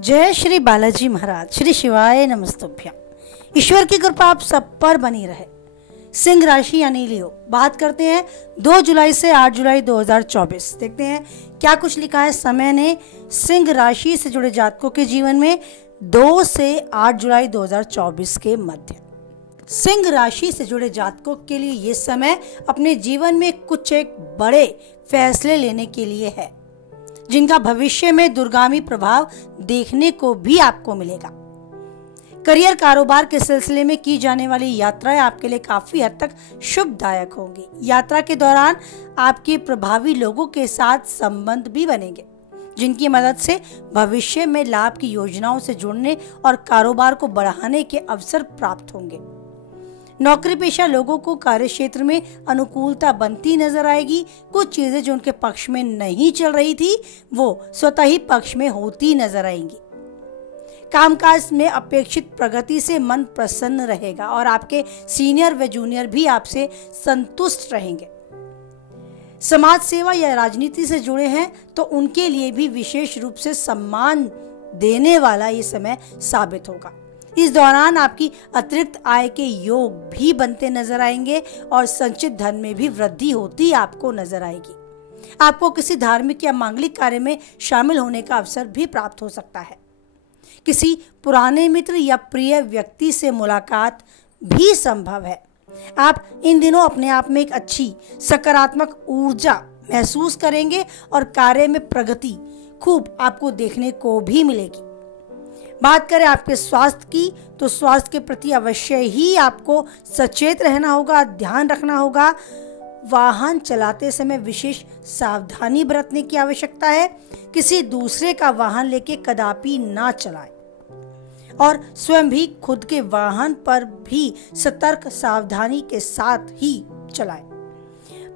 जय श्री बालाजी महाराज, श्री शिवाय नमस्तुभ्यम। ईश्वर की कृपा आप सब पर बनी रहे। सिंह राशि यानी लियो, बात करते हैं 2 जुलाई से 8 जुलाई 2024। देखते हैं क्या कुछ लिखा है समय ने सिंह राशि से जुड़े जातकों के जीवन में 2 से 8 जुलाई 2024 के मध्य। सिंह राशि से जुड़े जातकों के लिए ये समय अपने जीवन में कुछ एक बड़े फैसले लेने के लिए है, जिनका भविष्य में दूरगामी प्रभाव देखने को भी आपको मिलेगा। करियर कारोबार के सिलसिले में की जाने वाली यात्राएं आपके लिए काफी हद तक शुभदायक होंगी। यात्रा के दौरान आपके प्रभावी लोगों के साथ संबंध भी बनेंगे, जिनकी मदद से भविष्य में लाभ की योजनाओं से जुड़ने और कारोबार को बढ़ाने के अवसर प्राप्त होंगे। नौकरी पेशा लोगों को कार्य क्षेत्र में अनुकूलता बनती नजर आएगी। कुछ चीजें जो उनके पक्ष में नहीं चल रही थी वो स्वतः ही पक्ष में होती नजर आएंगी। कामकाज में अपेक्षित प्रगति से मन प्रसन्न रहेगा और आपके सीनियर व जूनियर भी आपसे संतुष्ट रहेंगे। समाज सेवा या राजनीति से जुड़े हैं तो उनके लिए भी विशेष रूप से सम्मान देने वाला ये समय साबित होगा। इस दौरान आपकी अतिरिक्त आय के योग भी बनते नजर आएंगे और संचित धन में भी वृद्धि होती आपको नजर आएगी। आपको किसी धार्मिक या मांगलिक कार्य में शामिल होने का अवसर भी प्राप्त हो सकता है। किसी पुराने मित्र या प्रिय व्यक्ति से मुलाकात भी संभव है। आप इन दिनों अपने आप में एक अच्छी सकारात्मक ऊर्जा महसूस करेंगे और कार्य में प्रगति खूब आपको देखने को भी मिलेगी। बात करें आपके स्वास्थ्य की तो स्वास्थ्य के प्रति अवश्य ही आपको सचेत रहना होगा, ध्यान रखना होगा। वाहन चलाते समय विशेष सावधानी बरतने की आवश्यकता है। किसी दूसरे का वाहन लेके कदापि ना चलाएं और स्वयं भी खुद के वाहन पर भी सतर्क सावधानी के साथ ही चलाएं।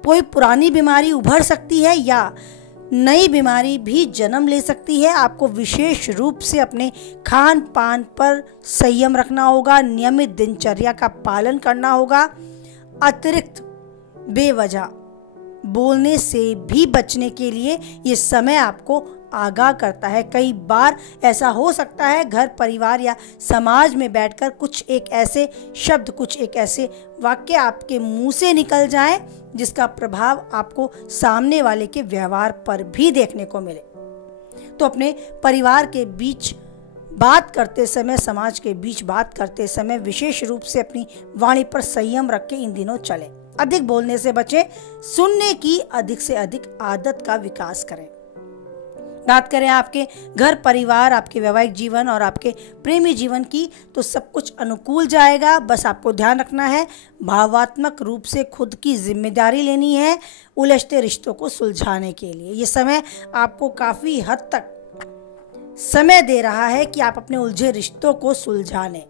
कोई पुरानी बीमारी उभर सकती है या नई बीमारी भी जन्म ले सकती है। आपको विशेष रूप से अपने खान पान पर संयम रखना होगा, नियमित दिनचर्या का पालन करना होगा। अतिरिक्त बेवजह बोलने से भी बचने के लिए ये समय आपको आगाह करता है। कई बार ऐसा हो सकता है घर परिवार या समाज में बैठकर कुछ एक ऐसे शब्द, कुछ एक ऐसे वाक्य आपके मुंह से निकल जाएं जिसका प्रभाव आपको सामने वाले के व्यवहार पर भी देखने को मिले। तो अपने परिवार के बीच बात करते समय, समाज के बीच बात करते समय विशेष रूप से अपनी वाणी पर संयम रख के इन दिनों चलें। अधिक बोलने से बचें, सुनने की अधिक से अधिक आदत का विकास करें। बात करें आपके घर परिवार, आपके वैवाहिक जीवन और आपके प्रेमी जीवन की तो सब कुछ अनुकूल जाएगा। बस आपको ध्यान रखना है, भावात्मक रूप से खुद की जिम्मेदारी लेनी है उलझते रिश्तों को सुलझाने के लिए। ये समय आपको काफ़ी हद तक समय दे रहा है कि आप अपने उलझे रिश्तों को सुलझा लें।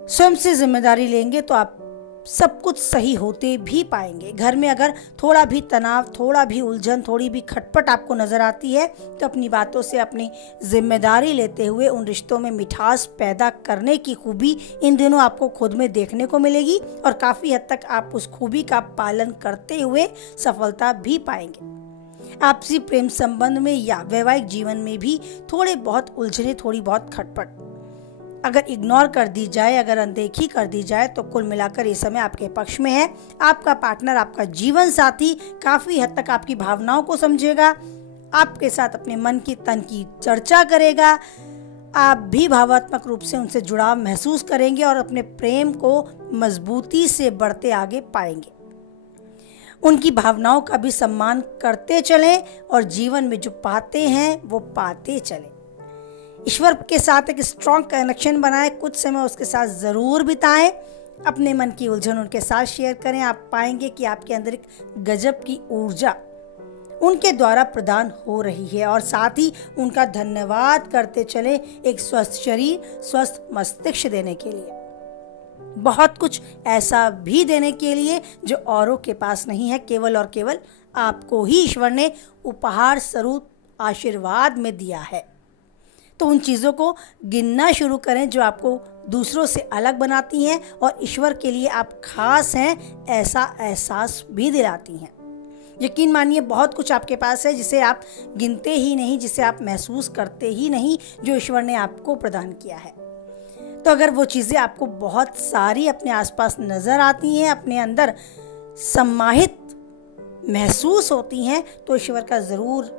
स्वयं से जिम्मेदारी लेंगे तो आप सब कुछ सही होते भी पाएंगे। घर में अगर थोड़ा भी तनाव, थोड़ा भी उलझन, थोड़ी भी खटपट आपको नजर आती है तो अपनी बातों से अपनी जिम्मेदारी लेते हुए उन रिश्तों में मिठास पैदा करने की खूबी इन दिनों आपको खुद में देखने को मिलेगी और काफ़ी हद तक आप उस खूबी का पालन करते हुए सफलता भी पाएंगे। आपसी प्रेम संबंध में या वैवाहिक जीवन में भी थोड़े बहुत उलझने, थोड़ी बहुत खटपट अगर इग्नोर कर दी जाए, अगर अनदेखी कर दी जाए तो कुल मिलाकर ये समय आपके पक्ष में है। आपका पार्टनर, आपका जीवन साथी काफ़ी हद तक आपकी भावनाओं को समझेगा, आपके साथ अपने मन की तन की चर्चा करेगा। आप भी भावात्मक रूप से उनसे जुड़ाव महसूस करेंगे और अपने प्रेम को मजबूती से बढ़ते आगे पाएंगे। उनकी भावनाओं का भी सम्मान करते चलें और जीवन में जो पाते हैं वो पाते चलें। ईश्वर के साथ एक स्ट्रॉन्ग कनेक्शन बनाएं, कुछ समय उसके साथ ज़रूर बिताएं। अपने मन की उलझन उनके साथ शेयर करें। आप पाएंगे कि आपके अंदर एक गजब की ऊर्जा उनके द्वारा प्रदान हो रही है और साथ ही उनका धन्यवाद करते चले एक स्वस्थ शरीर, स्वस्थ मस्तिष्क देने के लिए, बहुत कुछ ऐसा भी देने के लिए जो औरों के पास नहीं है। केवल और केवल आपको ही ईश्वर ने उपहार स्वरूप आशीर्वाद में दिया है। तो उन चीज़ों को गिनना शुरू करें जो आपको दूसरों से अलग बनाती हैं और ईश्वर के लिए आप खास हैं ऐसा एहसास भी दिलाती हैं। यकीन मानिए बहुत कुछ आपके पास है जिसे आप गिनते ही नहीं, जिसे आप महसूस करते ही नहीं, जो ईश्वर ने आपको प्रदान किया है। तो अगर वो चीज़ें आपको बहुत सारी अपने आसपास नज़र आती हैं, अपने अंदर सम्माहित महसूस होती हैं, तो ईश्वर का ज़रूर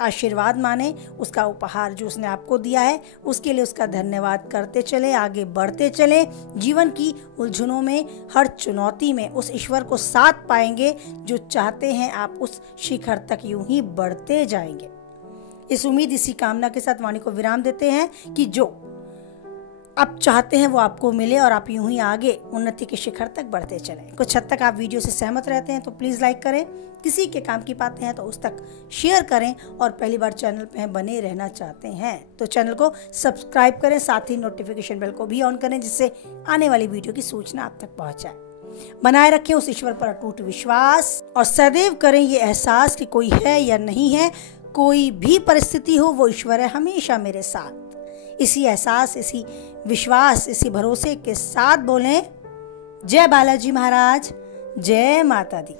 आशीर्वाद माने, उसका उपहार जो उसने आपको दिया है उसके लिए उसका धन्यवाद करते चले, आगे बढ़ते चले। जीवन की उलझनों में, हर चुनौती में उस ईश्वर को साथ पाएंगे जो चाहते हैं आप उस शिखर तक यूं ही बढ़ते जाएंगे। इस उम्मीद, इसी कामना के साथ वाणी को विराम देते हैं कि जो आप चाहते हैं वो आपको मिले और आप यूं ही आगे उन्नति के शिखर तक बढ़ते चलें। कुछ हद तक आप वीडियो से सहमत रहते हैं तो प्लीज़ लाइक करें, किसी के काम की बातें हैं तो उस तक शेयर करें, और पहली बार चैनल पे बने रहना चाहते हैं तो चैनल को सब्सक्राइब करें, साथ ही नोटिफिकेशन बेल को भी ऑन करें जिससे आने वाली वीडियो की सूचना आप तक पहुँच जाए। बनाए रखें उस ईश्वर पर अटूट विश्वास और सदैव करें ये एहसास कि कोई है या नहीं है, कोई भी परिस्थिति हो वो ईश्वर है हमेशा मेरे साथ। इसी एहसास, इसी विश्वास, इसी भरोसे के साथ बोलें, जय बालाजी महाराज, जय माता दी।